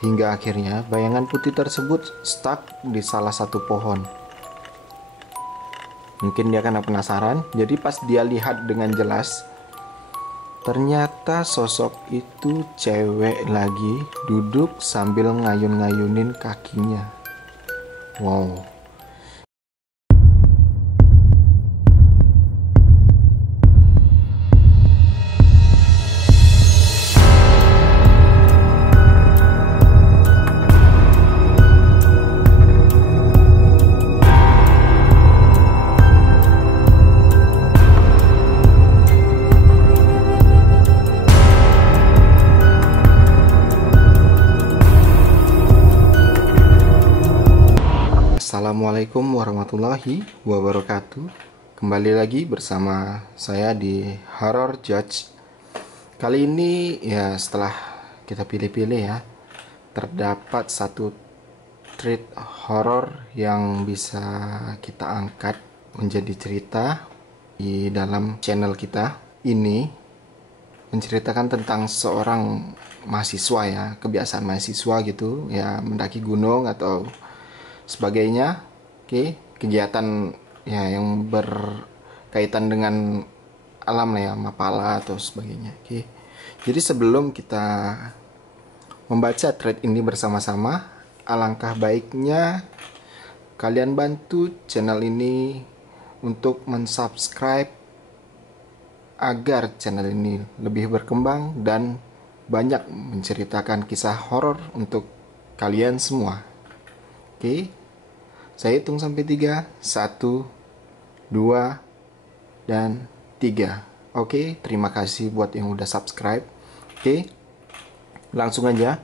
hingga akhirnya bayangan putih tersebut stuck di salah satu pohon. Mungkin dia karena penasaran, jadi pas dia lihat dengan jelas, ternyata sosok itu cewek lagi duduk sambil ngayun-ngayunin kakinya. Wow. Assalamualaikum warahmatullahi wabarakatuh. Kembali lagi bersama saya di Horror Judge. Kali ini ya setelah kita pilih-pilih ya, terdapat satu treat horror yang bisa kita angkat menjadi cerita di dalam channel kita. Ini menceritakan tentang seorang mahasiswa ya, kebiasaan mahasiswa gitu ya, mendaki gunung atau sebagainya. Oke, kegiatan ya yang berkaitan dengan alam lah ya, mapala atau sebagainya. Oke. Jadi sebelum kita membaca thread ini bersama-sama, alangkah baiknya kalian bantu channel ini untuk mensubscribe agar channel ini lebih berkembang dan banyak menceritakan kisah horor untuk kalian semua. Oke. Saya hitung sampai 3. 1, 2, dan 3. Oke, terima kasih buat yang udah subscribe. Oke, langsung aja.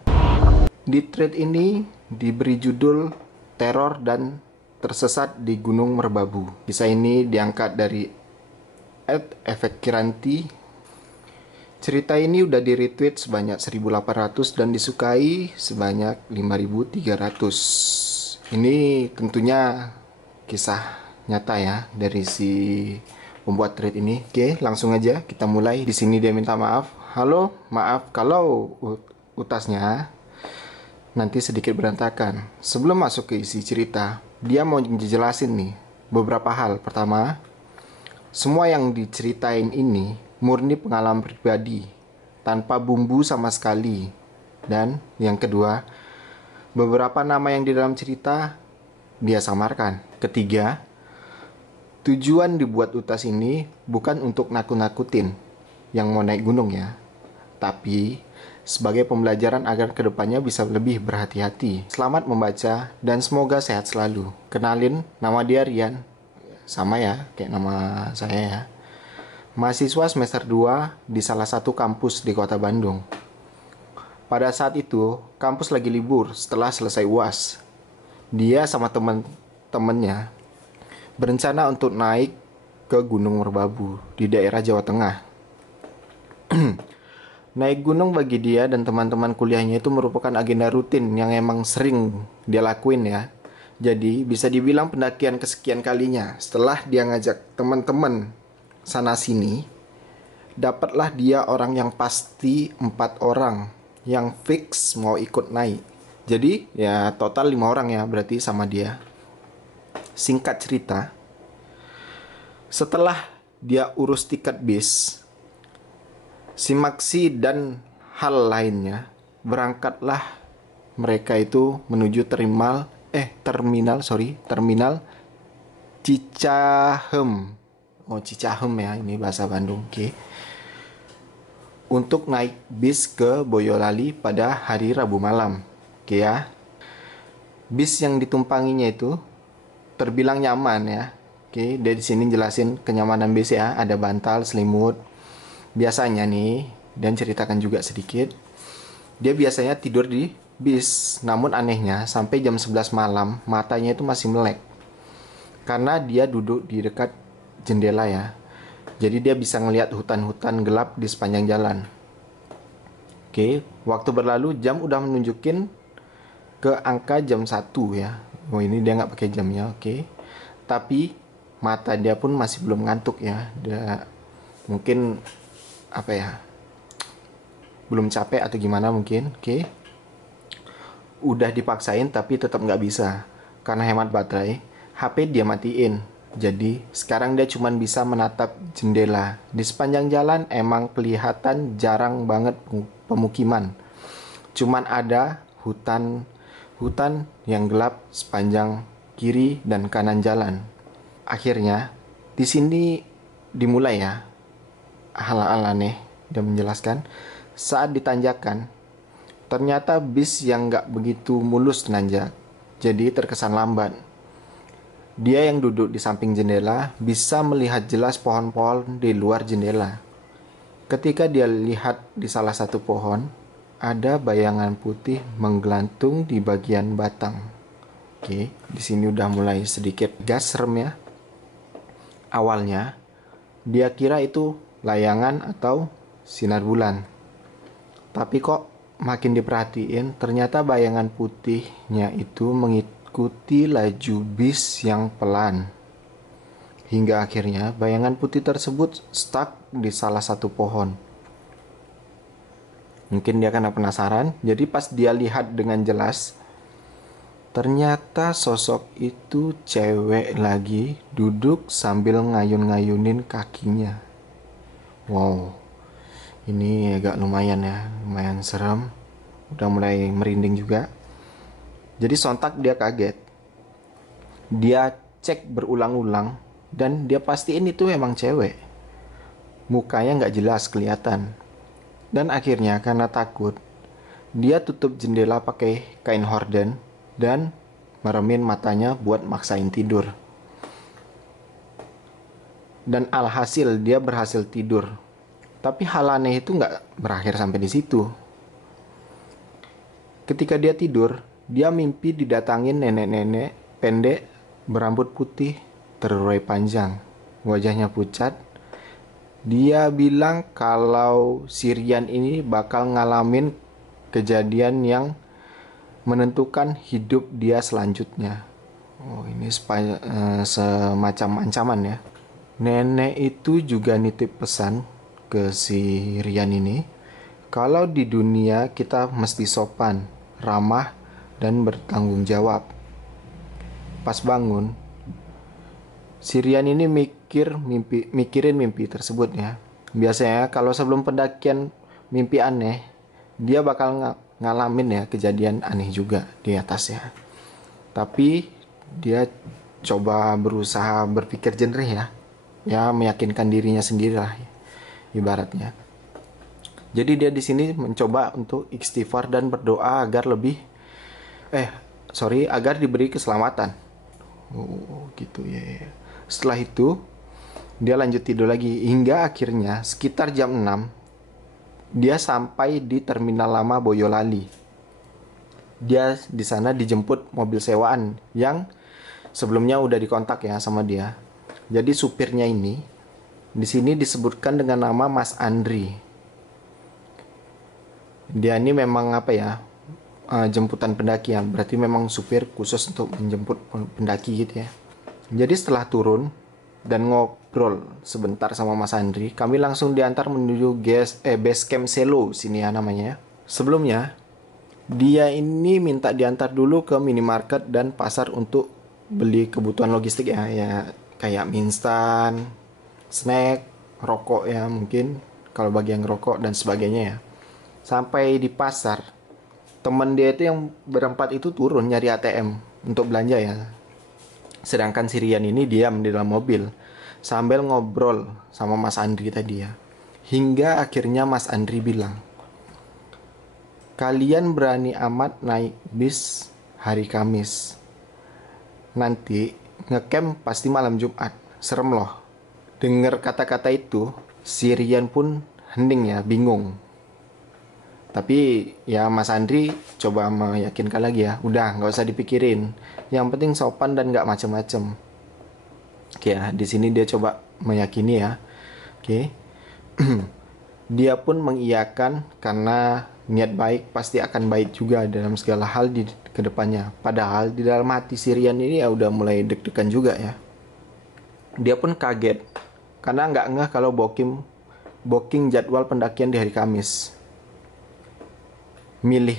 Di thread ini diberi judul Teror dan Tersesat di Gunung Merbabu. Kisah ini diangkat dari @efekkiranti. Cerita ini udah di-retweet sebanyak 1.800 dan disukai sebanyak 5.300. Ini tentunya kisah nyata ya dari si pembuat thread ini. Oke, langsung aja kita mulai. Di sini dia minta maaf. Halo, maaf kalau utasnya nanti sedikit berantakan. Sebelum masuk ke isi cerita, dia mau ngejelasin nih beberapa hal. Pertama, semua yang diceritain ini murni pengalaman pribadi, tanpa bumbu sama sekali. Dan yang kedua, beberapa nama yang di dalam cerita dia samarkan. Ketiga, tujuan dibuat utas ini bukan untuk nakut-nakutin yang mau naik gunung ya, tapi sebagai pembelajaran agar kedepannya bisa lebih berhati-hati. Selamat membaca dan semoga sehat selalu. Kenalin, nama dia Rian. Sama ya, kayak nama saya ya. Mahasiswa semester 2 di salah satu kampus di kota Bandung. Pada saat itu, kampus lagi libur setelah selesai UAS. Dia sama temen-temennya berencana untuk naik ke Gunung Merbabu di daerah Jawa Tengah. Naik gunung bagi dia dan teman-teman kuliahnya itu merupakan agenda rutin yang emang sering dia lakuin ya. Jadi bisa dibilang pendakian kesekian kalinya. Setelah dia ngajak teman-teman sana-sini, dapatlah dia orang yang pasti 4 orang yang fix mau ikut naik. Jadi ya total 5 orang ya berarti sama dia. Singkat cerita, setelah dia urus tiket bis, simaksi dan hal lainnya, berangkatlah mereka itu menuju terminal Cicahem. Oh, Cicahem ya, ini bahasa Bandung. Oke. Untuk naik bis ke Boyolali pada hari Rabu malam. Oke ya. Bis yang ditumpanginya itu terbilang nyaman ya. Oke, dari sini jelasin kenyamanan bis ya, ada bantal, selimut. Biasanya nih, dan ceritakan juga sedikit. Dia biasanya tidur di bis, namun anehnya sampai jam 11 malam matanya itu masih melek. Karena dia duduk di dekat jendela ya. Jadi dia bisa ngelihat hutan-hutan gelap di sepanjang jalan. Oke, waktu berlalu jam udah menunjukin ke angka jam 1 ya. Oh, ini dia nggak pakai jamnya, oke. Tapi mata dia pun masih belum ngantuk ya. Dia mungkin apa ya? Belum capek atau gimana mungkin, oke. udah dipaksain tapi tetap nggak bisa. Karena hemat baterai, HP dia matiin. Jadi sekarang dia cuma bisa menatap jendela. Di sepanjang jalan emang kelihatan jarang banget pemukiman. Cuman ada hutan yang gelap sepanjang kiri dan kanan jalan. Akhirnya di sini dimulai ya hal-hal aneh. Dia menjelaskan saat ditanjakan ternyata bis yang nggak begitu mulus nanjak, jadi terkesan lambat. Dia yang duduk di samping jendela bisa melihat jelas pohon-pohon di luar jendela. Ketika dia lihat di salah satu pohon, ada bayangan putih menggelantung di bagian batang. Oke, di sini udah mulai sedikit gas serem ya. Awalnya, dia kira itu layangan atau sinar bulan. Tapi kok makin diperhatiin, ternyata bayangan putihnya itu mengikuti laju bis yang pelan. Hingga akhirnya bayangan putih tersebut stuck di salah satu pohon. Mungkin dia karena penasaran, jadi pas dia lihat dengan jelas, ternyata sosok itu cewek lagi duduk sambil ngayun-ngayunin kakinya. Wow, ini agak lumayan ya, lumayan serem. Udah mulai merinding juga. Jadi sontak dia kaget. Dia cek berulang-ulang dan dia pastiin itu emang cewek. Mukanya nggak jelas kelihatan. Dan akhirnya karena takut, dia tutup jendela pakai kain horden dan meremin matanya buat maksain tidur. Dan alhasil dia berhasil tidur. Tapi hal aneh itu nggak berakhir sampai di situ. Ketika dia tidur, dia mimpi didatangin nenek-nenek pendek berambut putih terurai panjang. Wajahnya pucat. Dia bilang kalau si Rian ini bakal ngalamin kejadian yang menentukan hidup dia selanjutnya. Oh, ini semacam ancaman ya. Nenek itu juga nitip pesan ke si Rian ini, kalau di dunia kita mesti sopan, ramah, dan bertanggung jawab. Pas bangun, si Rian ini mikirin mimpi tersebut ya. Biasanya kalau sebelum pendakian mimpi aneh, dia bakal ngalamin ya kejadian aneh juga di atasnya. Tapi dia coba berusaha berpikir jernih ya. Ya meyakinkan dirinya sendiri lah ibaratnya. Jadi dia di sini mencoba untuk istighfar dan berdoa agar agar diberi keselamatan. Oh, gitu ya. Setelah itu dia lanjut tidur lagi hingga akhirnya sekitar jam 6 dia sampai di terminal lama Boyolali. Dia di sana dijemput mobil sewaan yang sebelumnya udah dikontak ya sama dia. Jadi supirnya ini di sini disebutkan dengan nama Mas Andri. Dia ini memang jemputan pendakian. Berarti memang supir khusus untuk menjemput pendaki gitu ya. Jadi setelah turun dan ngobrol sebentar sama Mas Andri, kami langsung diantar menuju base camp Selo sini ya namanya. Sebelumnya, dia ini minta diantar dulu ke minimarket dan pasar untuk beli kebutuhan logistik ya kayak mie instan, snack, rokok ya mungkin kalau bagi yang rokok dan sebagainya ya. Sampai di pasar, temen dia itu yang berempat itu turun nyari ATM untuk belanja ya. Sedangkan si Rian ini diam di dalam mobil sambil ngobrol sama Mas Andri tadi ya. Hingga akhirnya Mas Andri bilang, kalian berani amat naik bis hari Kamis. Nanti ngecamp pasti malam Jumat. Serem loh. Dengar kata-kata itu, si Rian pun hening ya, bingung. Tapi ya Mas Andri coba meyakinkan lagi ya, udah nggak usah dipikirin. Yang penting sopan dan nggak macem-macem. Oke ya, di sini dia coba meyakini ya. Oke, dia pun mengiyakan karena niat baik pasti akan baik juga dalam segala hal di kedepannya. Padahal di dalam hati si Rian ini ya udah mulai deg-degan juga ya. Dia pun kaget karena nggak ngeh kalau booking jadwal pendakian di hari Kamis. milih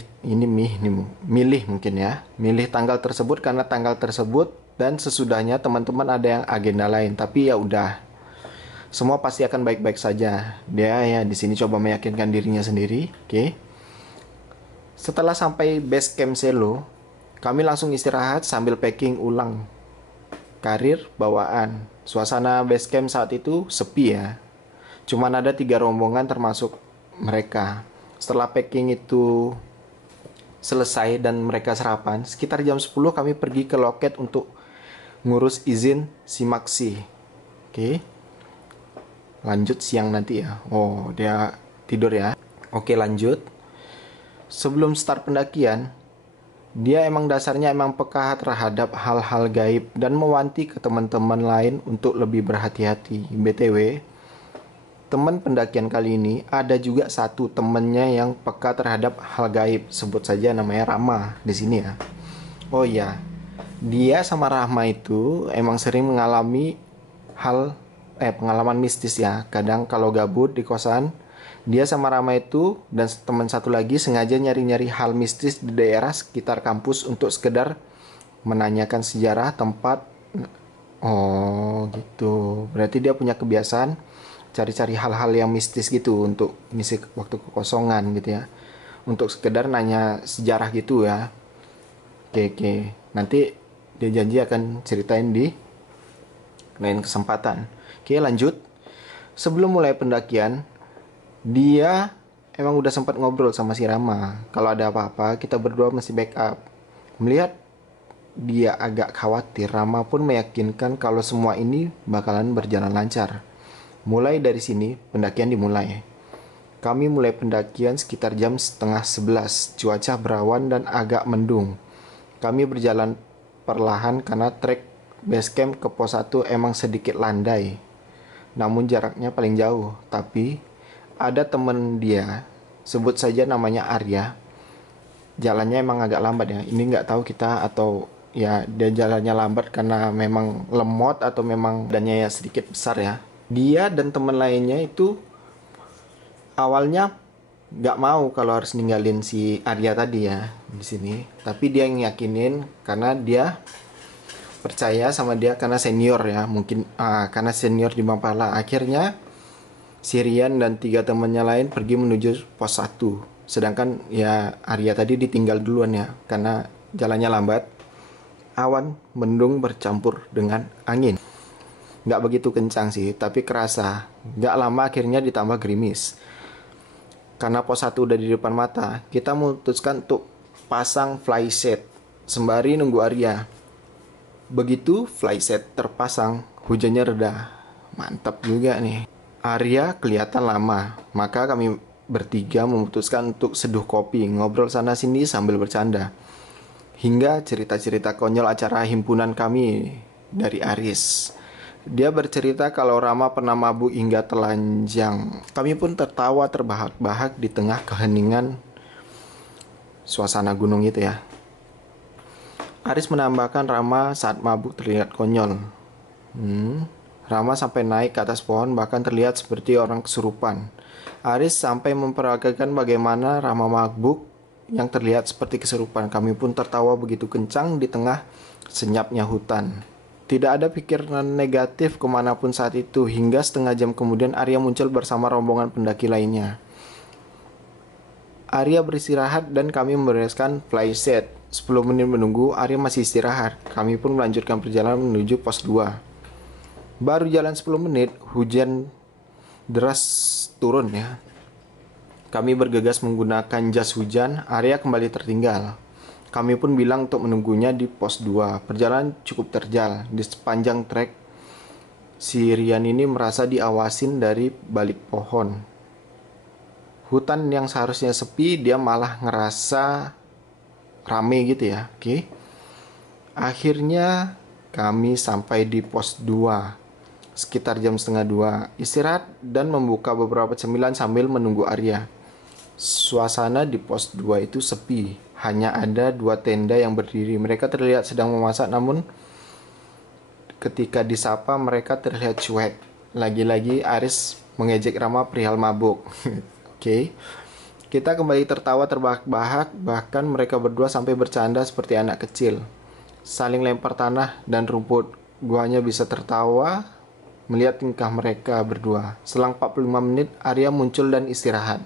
milih mungkin ya, milih tanggal tersebut karena tanggal tersebut dan sesudahnya teman-teman ada yang agenda lain. Tapi ya udah, semua pasti akan baik-baik saja. Dia ya di sini coba meyakinkan dirinya sendiri. Oke. Setelah sampai base camp Selo, kami langsung istirahat sambil packing ulang karir bawaan. Suasana base camp saat itu sepi ya. Cuman ada 3 rombongan termasuk mereka. Setelah packing itu selesai dan mereka sarapan, sekitar jam 10 kami pergi ke loket untuk ngurus izin simaksi. Oke. Lanjut siang nanti ya. Oh, dia tidur ya. Oke, lanjut. Sebelum start pendakian, dia emang dasarnya emang peka terhadap hal-hal gaib dan mewanti ke teman-teman lain untuk lebih berhati-hati. BTW, teman pendakian kali ini ada juga satu temennya yang peka terhadap hal gaib. Sebut saja namanya Rama di sini ya. Oh iya, dia sama Rahma itu emang sering mengalami pengalaman mistis ya. Kadang kalau gabut di kosan, dia sama Rama itu dan teman satu lagi sengaja nyari-nyari hal mistis di daerah sekitar kampus untuk sekedar menanyakan sejarah tempat. Oh gitu, berarti dia punya kebiasaan cari-cari hal-hal yang mistis gitu untuk ngisi waktu kekosongan gitu ya, untuk sekedar nanya sejarah gitu ya. Oke, nanti dia janji akan ceritain di lain kesempatan. Oke, lanjut. Sebelum mulai pendakian, dia emang udah sempat ngobrol sama si Rama. Kalau ada apa-apa, kita berdua mesti backup. Melihat dia agak khawatir, Rama pun meyakinkan kalau semua ini bakalan berjalan lancar. Mulai dari sini, pendakian dimulai. Kami mulai pendakian sekitar jam setengah 11. Cuaca berawan dan agak mendung. Kami berjalan perlahan karena trek base camp ke pos 1 emang sedikit landai. Namun jaraknya paling jauh. Tapi ada temen dia, sebut saja namanya Arya. Jalannya emang agak lambat ya. Ini nggak tahu kita atau ya dia jalannya lambat karena memang lemot atau memang badannya ya sedikit besar ya. Dia dan teman lainnya itu awalnya nggak mau kalau harus ninggalin si Arya tadi ya di sini. Tapi dia yang yakinin karena dia percaya sama dia karena senior ya, mungkin karena senior di Mapala. Akhirnya Sirian dan 3 temannya lain pergi menuju pos 1. Sedangkan ya Arya tadi ditinggal duluan ya karena jalannya lambat. Awan mendung bercampur dengan angin. Nggak begitu kencang sih, tapi kerasa. Nggak lama akhirnya ditambah gerimis. Karena pos 1 udah di depan mata, kita memutuskan untuk pasang flyset sembari nunggu Arya. Begitu flyset terpasang, hujannya reda. Mantap juga nih. Arya kelihatan lama, maka kami bertiga memutuskan untuk seduh kopi, ngobrol sana sini sambil bercanda. Hingga cerita-cerita konyol acara himpunan kami dari Aris. Dia bercerita kalau Rama pernah mabuk hingga telanjang. Kami pun tertawa terbahak-bahak di tengah keheningan suasana gunung itu ya. Aris menambahkan Rama saat mabuk terlihat konyol. Rama sampai naik ke atas pohon bahkan terlihat seperti orang kesurupan. Aris sampai memperagakan bagaimana Rama mabuk yang terlihat seperti kesurupan. Kami pun tertawa begitu kencang di tengah senyapnya hutan. Tidak ada pikiran negatif kemanapun saat itu. Hingga setengah jam kemudian Arya muncul bersama rombongan pendaki lainnya. Arya beristirahat dan kami membereskan flyset. 10 menit menunggu, Arya masih istirahat. Kami pun melanjutkan perjalanan menuju pos 2. Baru jalan 10 menit, hujan deras turun ya. Kami bergegas menggunakan jas hujan. Arya kembali tertinggal. Kami pun bilang untuk menunggunya di pos 2. Perjalanan cukup terjal. Di sepanjang trek, si Rian ini merasa diawasin dari balik pohon. Hutan yang seharusnya sepi, dia malah ngerasa rame gitu ya. Oke. Akhirnya kami sampai di pos 2. Sekitar jam setengah 2. Istirahat dan membuka beberapa cemilan sambil menunggu Arya. Suasana di pos 2 itu sepi. Hanya ada 2 tenda yang berdiri. Mereka terlihat sedang memasak, namun ketika disapa mereka terlihat cuek. Lagi-lagi Aris mengejek Rama perihal mabuk. Oke. Kita kembali tertawa terbahak-bahak, bahkan mereka berdua sampai bercanda seperti anak kecil. Saling lempar tanah dan rumput. Gua hanya bisa tertawa melihat tingkah mereka berdua. Selang 45 menit, Arya muncul dan istirahat.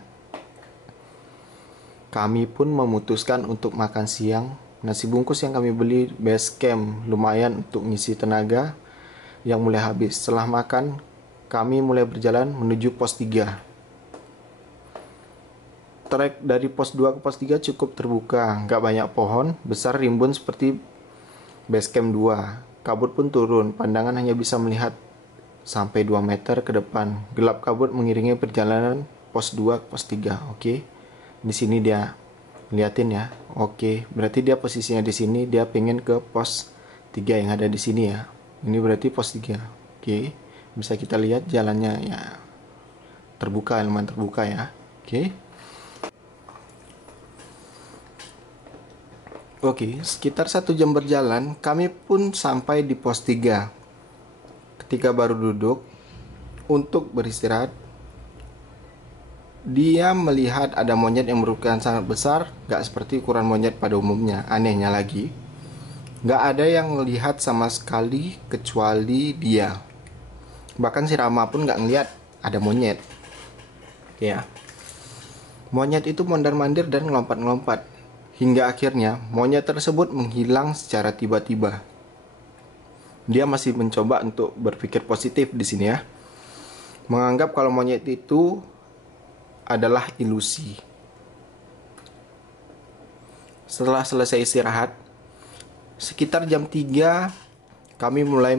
Kami pun memutuskan untuk makan siang. Nasi bungkus yang kami beli base camp lumayan untuk ngisi tenaga yang mulai habis. Setelah makan, kami mulai berjalan menuju pos 3. Trek dari pos 2 ke pos 3 cukup terbuka, nggak banyak pohon, besar rimbun seperti base camp 2. Kabut pun turun, pandangan hanya bisa melihat sampai 2 meter ke depan. Gelap kabut mengiringi perjalanan pos 2 ke pos 3. Oke. Di sini dia liatin ya. Oke, berarti dia posisinya di sini, dia pengen ke pos 3 yang ada di sini ya. Ini berarti pos 3. Oke. Bisa kita lihat jalannya ya. Terbuka, lumayan terbuka ya. Oke. Oke, sekitar 1 jam berjalan, kami pun sampai di pos 3. Ketika baru duduk untuk beristirahat, dia melihat ada monyet yang berukuran sangat besar, gak seperti ukuran monyet pada umumnya. Anehnya lagi, gak ada yang melihat sama sekali kecuali dia. Bahkan si Rama pun gak ngeliat ada monyet. Ya, monyet itu mondar-mandir dan ngelompat-ngelompat. Hingga akhirnya monyet tersebut menghilang secara tiba-tiba. Dia masih mencoba untuk berpikir positif di sini ya. Menganggap kalau monyet itu adalah ilusi. Setelah selesai istirahat, sekitar jam 3 kami mulai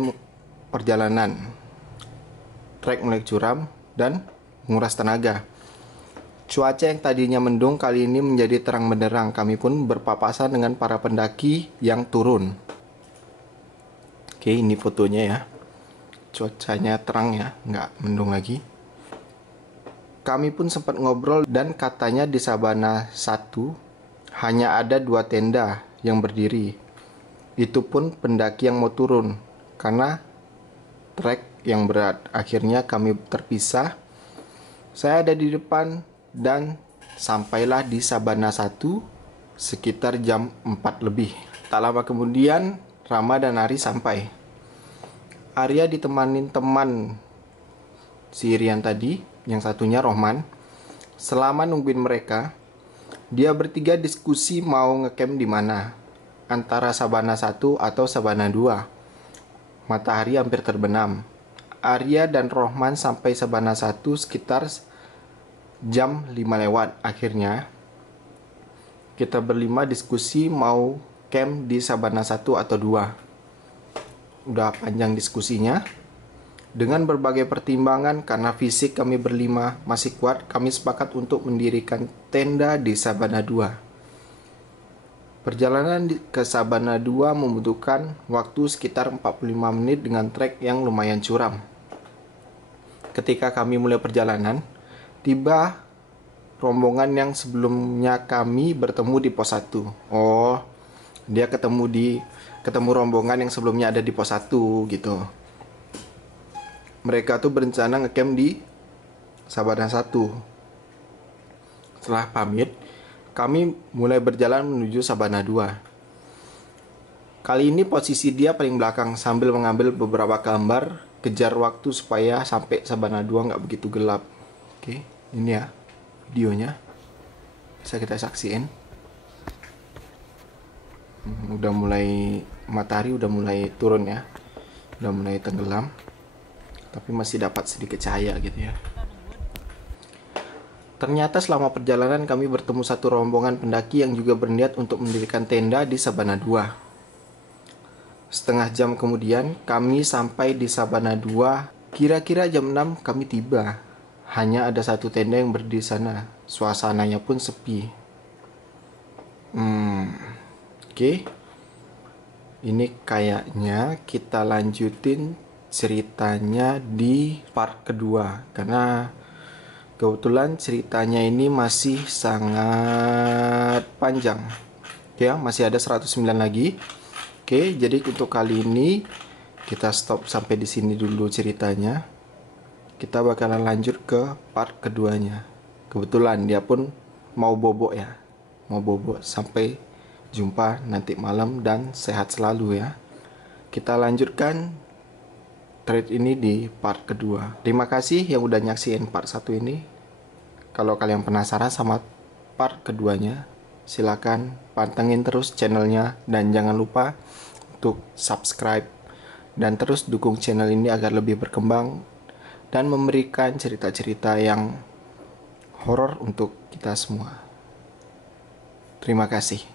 perjalanan. Trek mulai curam dan menguras tenaga. Cuaca yang tadinya mendung kali ini menjadi terang benderang. Kami pun berpapasan dengan para pendaki yang turun. Oke, ini fotonya ya. Cuacanya terang ya, nggak mendung lagi. Kami pun sempat ngobrol dan katanya di Sabana 1 hanya ada 2 tenda yang berdiri. Itu pun pendaki yang mau turun karena trek yang berat. Akhirnya kami terpisah. Saya ada di depan dan sampailah di Sabana 1 sekitar jam 4 lebih. Tak lama kemudian Rama dan Ari sampai. Arya ditemanin teman si Irian tadi, yang satunya Rohman. Selama nungguin mereka, dia bertiga diskusi mau ngecamp di mana, antara Sabana 1 atau Sabana 2. Matahari hampir terbenam. Arya dan Rohman sampai Sabana 1 sekitar jam 5 lewat. Akhirnya kita berlima diskusi mau camp di Sabana 1 atau 2. Udah panjang diskusinya. Dengan berbagai pertimbangan karena fisik kami berlima masih kuat, kami sepakat untuk mendirikan tenda di Sabana 2. Perjalanan ke Sabana 2 membutuhkan waktu sekitar 45 menit dengan trek yang lumayan curam. Ketika kami mulai perjalanan, tiba rombongan yang sebelumnya kami bertemu di pos 1. Oh, dia ketemu rombongan yang sebelumnya ada di pos 1 gitu. Mereka tuh berencana ngecamp di Sabana 1. Setelah pamit, kami mulai berjalan menuju Sabana 2. Kali ini posisi dia paling belakang sambil mengambil beberapa gambar, kejar waktu supaya sampai Sabana 2 nggak begitu gelap. Oke, ini ya videonya. Bisa kita saksiin. Udah mulai, matahari udah mulai turun ya. Udah mulai tenggelam. Tapi masih dapat sedikit cahaya gitu ya. Ternyata selama perjalanan kami bertemu satu rombongan pendaki yang juga berniat untuk mendirikan tenda di Sabana 2. Setengah jam kemudian kami sampai di Sabana 2. Kira-kira jam 6 kami tiba. Hanya ada satu tenda yang berdiri di sana. Suasananya pun sepi. Oke. Ini kayaknya kita lanjutin ceritanya di part kedua, karena kebetulan ceritanya ini masih sangat panjang ya, masih ada 109 lagi. Oke, jadi untuk kali ini kita stop sampai di sini dulu ceritanya. Kita bakalan lanjut ke part keduanya. Kebetulan dia pun mau bobo ya. Mau bobo. Sampai jumpa nanti malam dan sehat selalu ya. Kita lanjutkan thread ini di part kedua. Terima kasih yang udah nyaksiin part 1 ini. Kalau kalian penasaran sama part keduanya, silakan pantengin terus channelnya dan jangan lupa untuk subscribe dan terus dukung channel ini agar lebih berkembang dan memberikan cerita-cerita yang horor untuk kita semua. Terima kasih.